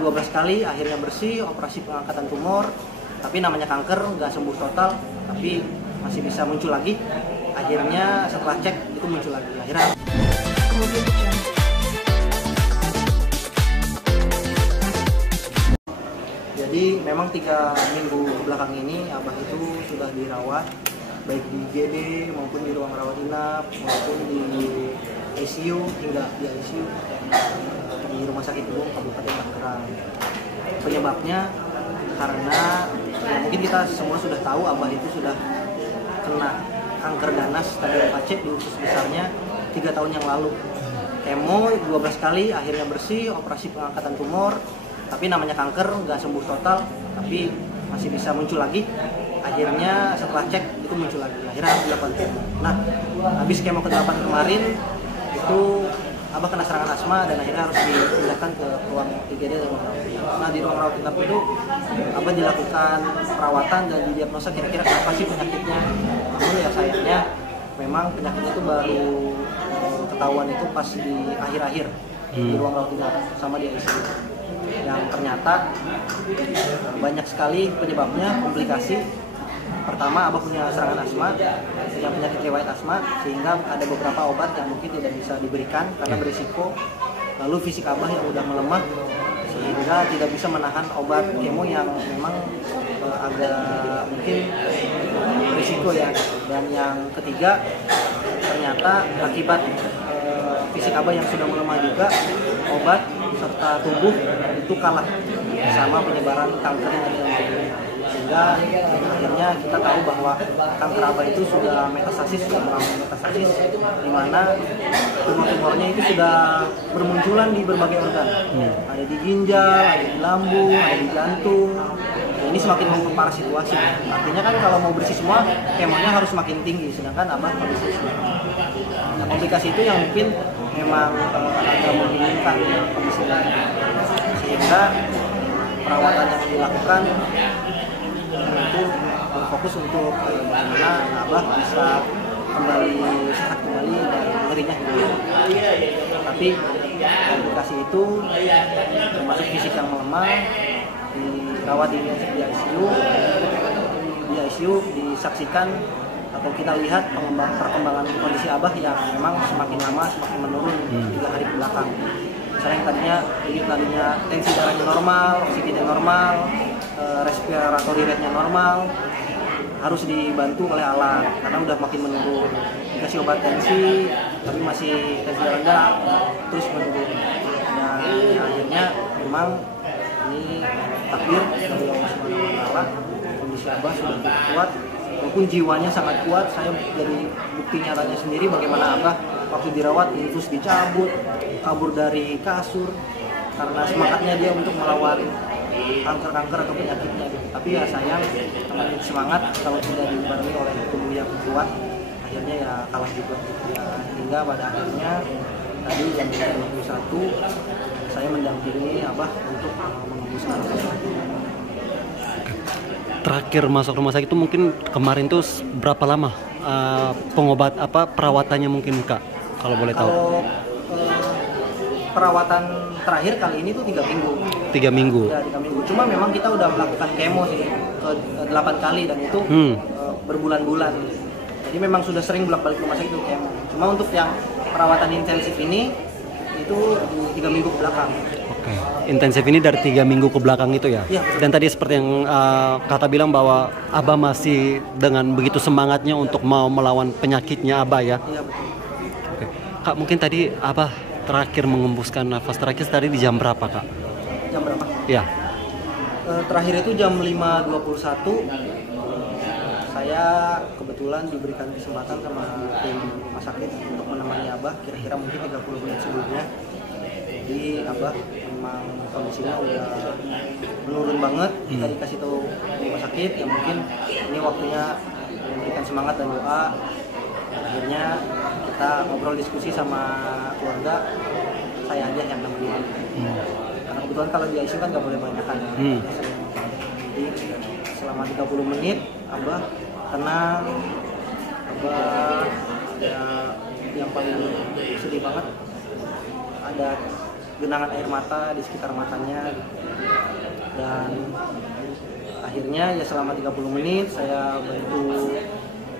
12 kali akhirnya bersih, operasi pengangkatan tumor, tapi namanya kanker, nggak sembuh total, tapi masih bisa muncul lagi. Akhirnya setelah cek itu muncul lagi. Akhirnya jadi memang 3 minggu belakang ini Abah itu sudah dirawat baik di IGD maupun di ruang rawat inap maupun di ICU hingga di ICU di Rumah Sakit Umum Kabupaten Tangerang. Penyebabnya karena ya mungkin kita semua sudah tahu Abah itu sudah kena kanker ganas stadium AC di usus besarnya 3 tahun yang lalu. Kemo 12 kali akhirnya bersih, operasi pengangkatan tumor, tapi namanya kanker nggak sembuh total, tapi masih bisa muncul lagi. Akhirnya setelah cek itu muncul lagi. Akhirnya dilakukan kemo. Nah, habis kemo ke-8 kemarin itu Abah kena serangan asma dan akhirnya harus dipindahkan ke ruang IGD dan ruang rawat inap. Nah, di ruang rawat inap itu Abah dilakukan perawatan dan didiagnosa kira-kira apa sih penyakitnya. Namun ya sayangnya memang penyakitnya itu baru ketahuan itu pas di akhir-akhir di ruang rawat inap sama di ICU. Yang ternyata banyak sekali penyebabnya, komplikasi. Pertama, Abah punya serangan asma, yang penyakit riwayat asma, sehingga ada beberapa obat yang mungkin tidak bisa diberikan karena berisiko. Lalu fisik Abah yang udah melemah, sehingga tidak bisa menahan obat kemo yang memang agak mungkin berisiko ya. Dan yang ketiga, ternyata akibat fisik Abah yang sudah melemah juga, obat serta tubuh itu kalah sama penyebaran kanker yang ada dalam tubuh. Sehingga akhirnya kita tahu bahwa kanker Abah itu sudah metastasis, sudah merangsang metastasis, di mana tumor-tumornya itu sudah bermunculan di berbagai organ. Ada di ginjal, ada di lambung, ada di jantung. Nah, ini semakin memperparah situasi. Artinya kan kalau mau bersih semua, kemonya harus semakin tinggi, sedangkan Abah kondisi semua. Nah, komplikasi itu yang mungkin memang agak membingungkan kondisinya, sehingga perawatan yang dilakukan itu fokus untuk bagaimana Abah bisa kembali sehat kembali dan ngerinya hilang. Tapi komplikasi itu termasuk fisik yang melemah, dirawat di ICU disaksikan atau kita lihat perkembangan kondisi Abah yang memang semakin lama semakin menurun 3 hari ke belakang. Misalnya yang tadinya tensi darahnya normal, oksigennya normal, respiratory rate-nya normal, harus dibantu oleh alat karena udah makin menurun. Dikasih obat tensi, tapi masih tensi rendah, terus menurun. Dan akhirnya memang ini takdir dari Allah SWT, kondisi Abah sudah kuat, walaupun jiwanya sangat kuat. Saya jadi bukti nyatanya sendiri bagaimana Abah waktu dirawat infus dicabut, kabur dari kasur karena semangatnya dia untuk melawan kanker-kanker atau penyakitnya. Tapi ya sayang, teman semangat kalau tidak dibarengi oleh tubuh yang kuat, akhirnya ya kalah juga. Ya, hingga pada akhirnya tadi jam 21 saya mendampingi Abah untuk mengembuskan operasi. Terakhir masuk rumah sakit itu mungkin kemarin tuh berapa lama perawatannya mungkin Kak, kalau boleh tahu? Kalau perawatan terakhir kali ini tuh 3 minggu. 3 minggu. Ya, 3 minggu. Cuma memang kita udah melakukan kemo sih ke 8 kali dan itu berbulan-bulan. Jadi memang sudah sering bolak-balik rumah sakit untuk kemo. Cuma untuk yang perawatan intensif ini itu di 3 minggu ke belakang. Oke. Intensif ini dari 3 minggu ke belakang itu ya? Iya. Dan tadi seperti yang Kata bilang bahwa Abah masih dengan begitu semangatnya untuk mau melawan penyakitnya Abah ya? Iya, betul. Oke. Kak, mungkin tadi Abah terakhir mengembuskan nafas terakhir tadi di jam berapa Kak? Jam berapa? Ya. Terakhir itu jam 5.21. Saya kebetulan diberikan kesempatan sama tim rumah sakit untuk menemani Abah kira-kira mungkin 30 menit sebelumnya. Jadi Abah memang kondisinya udah menurun banget. Kita dikasih tahu rumah sakit ya mungkin ini waktunya memberikan semangat dan doa. Akhirnya kita ngobrol diskusi sama keluarga, saya aja yang nemenin. Karena kebetulan kalau di ICU kan nggak boleh banyak kan. Jadi selama 30 menit Abah tenang. Abah ya yang paling sedih banget ada genangan air mata di sekitar matanya gitu. Dan akhirnya ya selama 30 menit saya bantu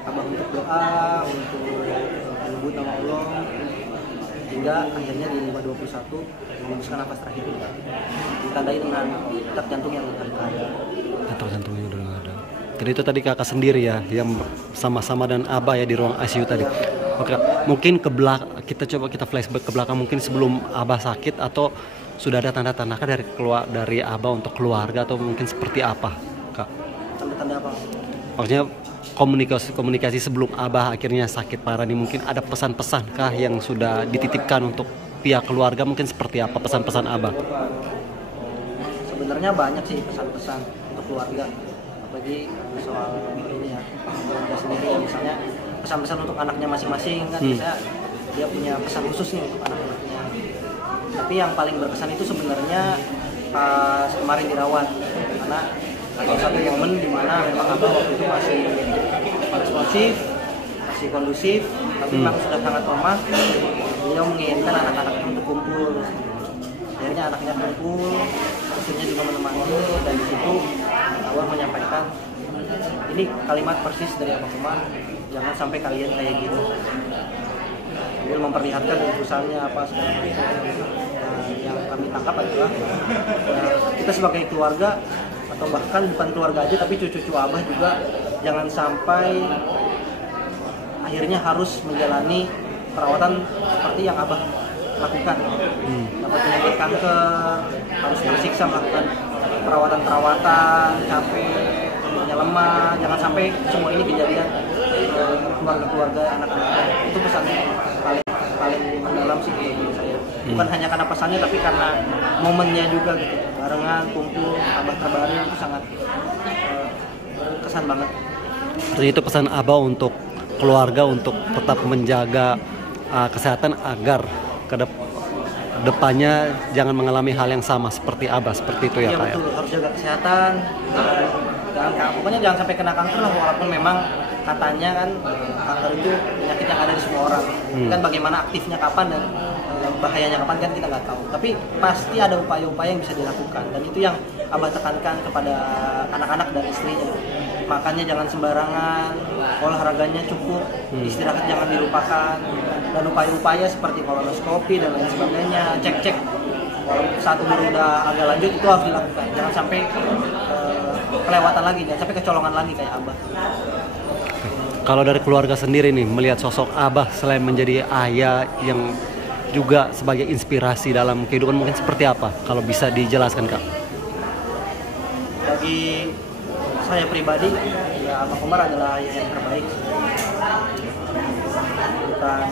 abah untuk doa, untuk menyebut nama Allah, hingga akhirnya di 5:21 memutuskan nafas terakhir ditandai dengan detak jantung yang udah ada. Detak jantungnya udah nggak ada. Dan itu tadi kakak sendiri ya yang sama-sama dan abah ya di ruang ICU tadi. Oke, mungkin kita coba kita flashback ke belakang, mungkin sebelum abah sakit atau sudah ada tanda-tanda dari abah untuk keluarga atau mungkin seperti apa, kak? Tanda-tanda apa? Maksudnya komunikasi sebelum abah akhirnya sakit parah nih, mungkin ada pesan-pesan kah yang sudah dititipkan untuk pihak keluarga, mungkin seperti apa pesan-pesan abah? Sebenarnya banyak sih pesan-pesan untuk keluarga, apalagi soal ini ya keluarga sendiri. Misalnya pesan-pesan untuk anaknya masing-masing kan, biasanya dia punya pesan khusus nih untuk anak-anaknya. Tapi yang paling berkesan itu sebenarnya pas kemarin dirawat, karena ada satu momen di mana memang abah waktu itu masih responsif, masih kondusif, tapi memang sudah sangat lemah. Beliau menginginkan anak-anaknya untuk kumpul. Akhirnya anaknya kumpul, istrinya juga menemani, dan di situ awal menyampaikan ini kalimat persis dari Abah Komar, jangan sampai kalian kayak gini. Dia memperlihatkan urusannya apa segala macam. Yang kami tangkap adalah kita sebagai keluarga, atau bahkan bukan keluarga aja tapi cucu-cucu abah juga, jangan sampai akhirnya harus menjalani perawatan seperti yang abah lakukan. Dapat penyakit kanker, harus tersiksa melakukan perawatan, capek, tubuhnya lemah. Jangan sampai semua ini kejadian keluarga-keluarga, anak-anak. Itu pesannya paling mendalam sih bagi saya. Bukan hanya karena pesannya, tapi karena momennya juga gitu. Barengan, kumpul, abah terbaring, itu sangat kesan banget. Artinya itu pesan abah untuk keluarga untuk tetap menjaga kesehatan agar depannya jangan mengalami hal yang sama seperti abah, seperti itu ya, Iya, Kak? Betul, harus jaga kesehatan, pokoknya jangan sampai kena kanker lah, walaupun memang katanya kan kanker itu penyakit yang ada di semua orang. Kan bagaimana aktifnya kapan dan bahayanya kapan kan kita nggak tahu. Tapi pasti ada upaya-upaya yang bisa dilakukan, dan itu yang abah tekankan kepada anak-anak dan istrinya. Makannya jangan sembarangan, olahraganya cukup, istirahat jangan dilupakan, dan upaya-upaya seperti kolonoskopi dan lain sebagainya, cek-cek saat umur udah agak lanjut itu harus dilakukan. Jangan sampai kelewatan lagi, jangan sampai kecolongan lagi kayak abah. Kalau dari keluarga sendiri nih, melihat sosok abah selain menjadi ayah yang juga sebagai inspirasi dalam kehidupan, mungkin seperti apa? Kalau bisa dijelaskan, Kak? Bagi saya pribadi, ya Abah Komar adalah ayah yang terbaik. Bukan,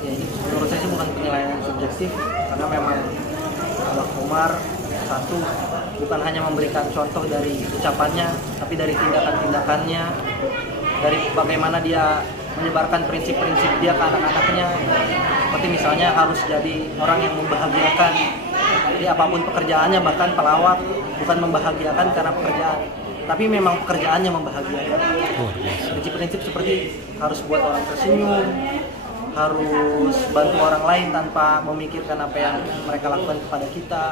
ya ini menurut saya sih bukan penilaian yang subjektif, karena memang Abah Komar satu, bukan hanya memberikan contoh dari ucapannya, tapi dari tindakan-tindakannya, dari bagaimana dia menyebarkan prinsip-prinsip dia ke anak-anaknya. Seperti misalnya harus jadi orang yang membahagiakan. Jadi apapun pekerjaannya, bahkan pelawak, bukan membahagiakan karena pekerjaan, tapi memang pekerjaannya membahagiakan. Prinsip-prinsip seperti harus buat orang tersenyum, harus bantu orang lain tanpa memikirkan apa yang mereka lakukan kepada kita.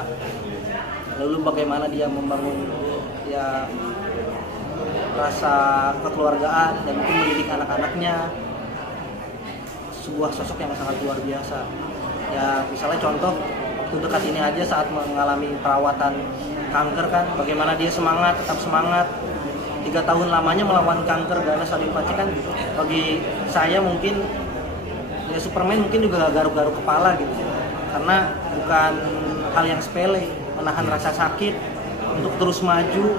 Lalu bagaimana dia membangun ya rasa kekeluargaan dan mungkin mendidik anak-anaknya. Sebuah sosok yang sangat luar biasa. Ya misalnya contoh waktu dekat ini aja saat mengalami perawatan kanker kan, bagaimana dia semangat, tetap semangat. 3 tahun lamanya melawan kanker ganas stadium 4 kan, bagi saya mungkin ya Superman mungkin juga garuk-garuk kepala gitu. Karena bukan hal yang sepele, menahan rasa sakit untuk terus maju,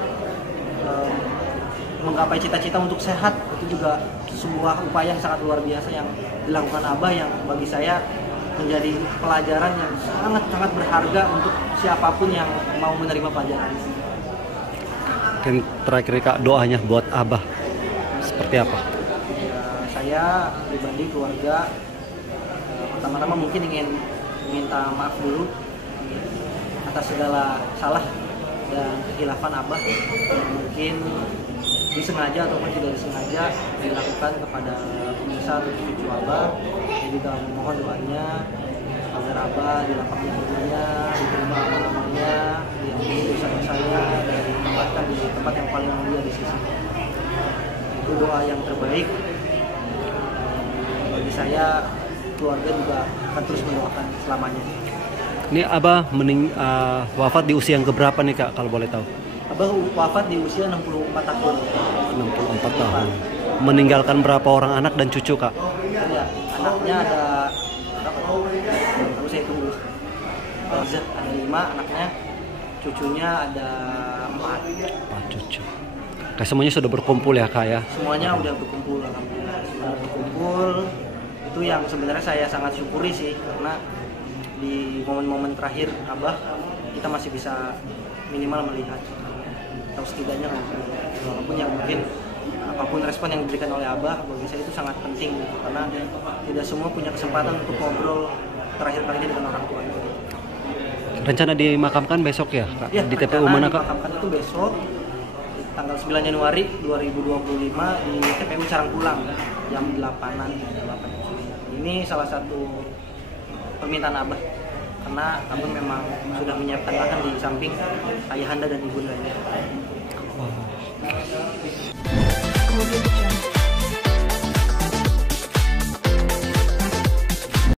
menggapai cita-cita untuk sehat, itu juga sebuah upaya yang sangat luar biasa yang dilakukan abah, yang bagi saya menjadi pelajaran yang sangat-sangat berharga untuk siapapun yang mau menerima pelajaran. Dan terakhir, Kak, doanya buat abah seperti apa? Ya, saya pribadi, keluarga, pertama-tama mungkin ingin minta maaf dulu atas segala salah dan kekhilafan abah yang mungkin disengaja ataupun tidak disengaja dilakukan kepada pemirsa atau cucu abah. Jadi juga mohon doanya agar agar Abah dilapangkan tidurnya, diterima amal-amalnya, diampuni dosa-dosanya, dan ditempatkan di tempat yang paling mulia di sisi. Itu doa yang terbaik. Bagi saya, keluarga juga akan terus mendoakan selamanya. Ini Abah wafat di usia yang keberapa nih Kak kalau boleh tahu? Abah wafat di usia 64 tahun. 64 tahun. Meninggalkan berapa orang anak dan cucu Kak? Ya, anaknya ada berapa? Lalu saya tunggu. Ada 5 anaknya, cucunya ada 4. 4 cucu. Kayak semuanya sudah berkumpul ya Kak ya? Semuanya udah berkumpul, alhamdulillah sudah berkumpul. Itu yang sebenarnya saya sangat syukuri sih, karena di momen-momen terakhir Abah kita masih bisa minimal melihat, atau setidaknya walaupun yang mungkin apapun respon yang diberikan oleh Abah, bagi saya itu sangat penting gitu, karena tidak semua punya kesempatan untuk ngobrol terakhir kalinya dengan orang tua. Rencana dimakamkan besok ya Kak? Ya, Di TPU mana Kak? dimakamkan itu besok tanggal 9 Januari 2025 di TPU Carangkulang jam 8-an. Ini salah satu permintaan Abah, karena Abah memang sudah menyiapkan lahan di samping ayahanda dan ibundanya.